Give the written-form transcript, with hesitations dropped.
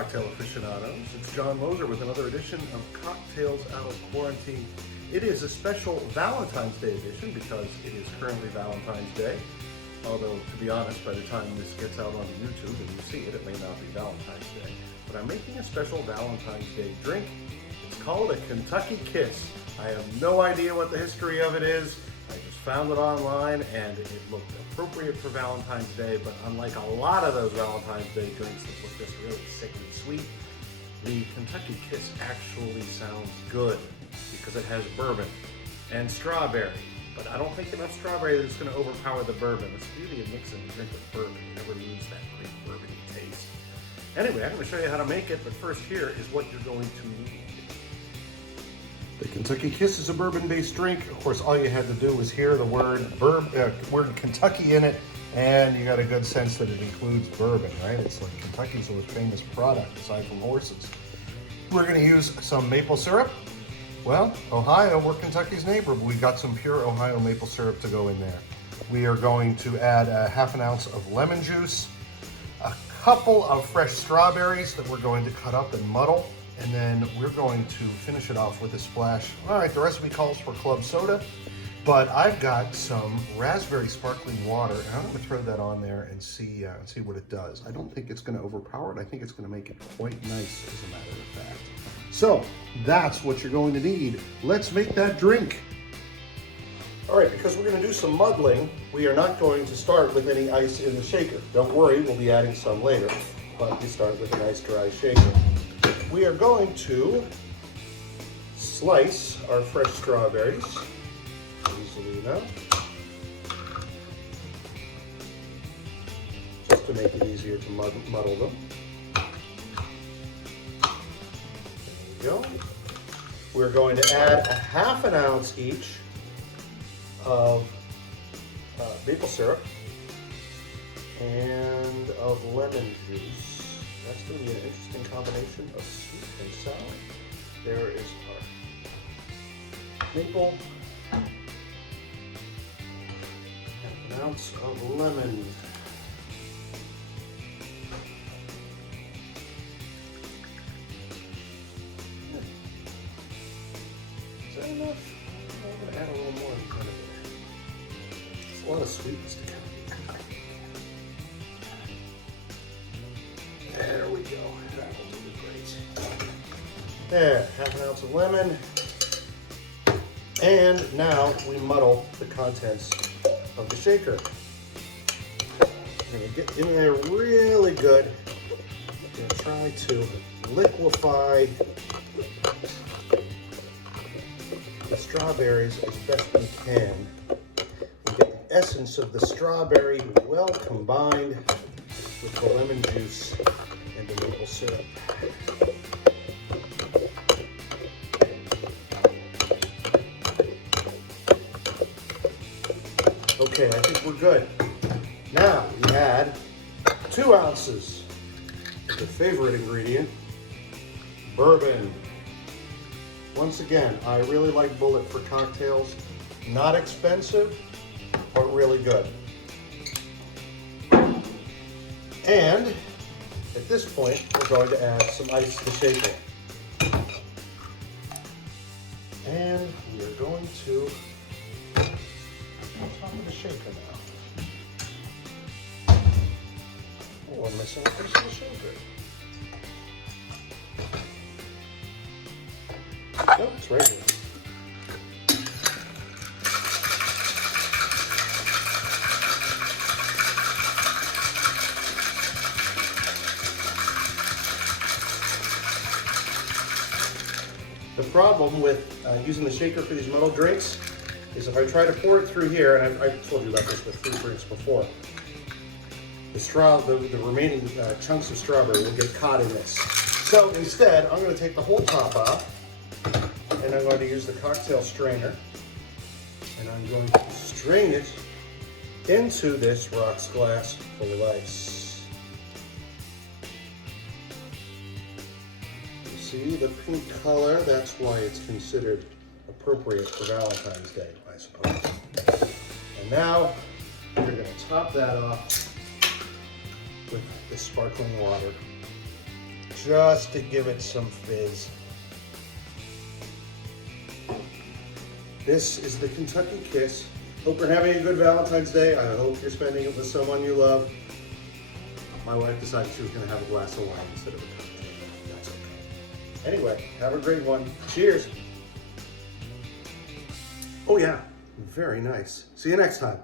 cocktail aficionados. It's John Moser with another edition of Cocktails Out of Quarantine. It is a special Valentine's Day edition because it is currently Valentine's Day. Although, to be honest, by the time this gets out on YouTube and you see it, it may not be Valentine's Day. But I'm making a special Valentine's Day drink. It's called a Kentucky Kiss. I have no idea what the history of it is. I just found it online and it looked appropriate for Valentine's Day, but unlike a lot of those Valentine's Day drinks that look just really sickly sweet, the Kentucky Kiss actually sounds good because it has bourbon and strawberry. But I don't think enough strawberry is going to overpower the bourbon. It's the beauty of mixing a drink with bourbon. You never lose that great bourbony taste. Anyway, I'm going to show you how to make it, but first here is what you're going to need. The Kentucky Kiss is a bourbon-based drink. Of course, all you had to do was hear the word Kentucky in it, and you got a good sense that it includes bourbon, right? It's like Kentucky's most famous product, aside from horses. We're going to use some maple syrup. Well, Ohio, we're Kentucky's neighbor, but we got some pure Ohio maple syrup to go in there. We are going to add a half an ounce of lemon juice, a couple of fresh strawberries that we're going to cut up and muddle, and then we're going to finish it off with a splash. All right, the recipe calls for club soda, but I've got some raspberry sparkling water, and I'm going to throw that on there and see what it does. I don't think it's going to overpower it. I think it's going to make it quite nice, as a matter of fact. So that's what you're going to need. Let's make that drink. All right, because we're going to do some muddling, we are not going to start with any ice in the shaker. Don't worry, we'll be adding some later, but we start with a nice dry shaker. We are going to slice our fresh strawberries easily enough, just to make it easier to muddle them. There we go. We're going to add a half an ounce each of maple syrup and of lemon juice. That's going to be an interesting combination of sweet and sour. There is our maple. Half an ounce of lemon. Is that enough? I'm going to add a little more in front of it. It's a lot of sweetness to come. There we go. That will do great. There, half an ounce of lemon. And now we muddle the contents of the shaker. We're going to get in there really good. We're going to try to liquefy the strawberries as best we can. We get the essence of the strawberry well combined with the lemon juice and the maple syrup. Okay, I think we're good. Now we add 2 ounces of the favorite ingredient, bourbon. Once again, I really like Bulleit for cocktails. Not expensive, but really good. And at this point, we're going to add some ice to the shaker. And we are going to on top of the shaker now. Oh, I'm missing a piece of the shaker. Oh, it's right here. The problem with using the shaker for these muddled drinks is if I try to pour it through here, and I've told you about this with fruit drinks before, the remaining chunks of strawberry will get caught in this. So instead, I'm going to take the whole top off, and I'm going to use the cocktail strainer, and I'm going to strain it into this rocks glass full of ice. You see the pink color? That's why it's considered appropriate for Valentine's Day, I suppose. And now we're going to top that off with this sparkling water. just to give it some fizz. This is the Kentucky Kiss. Hope you're having a good Valentine's Day. I hope you're spending it with someone you love. My wife decided she was going to have a glass of wine instead of a cocktail. That's okay. Anyway, have a great one. Cheers. Oh yeah, very nice. See you next time.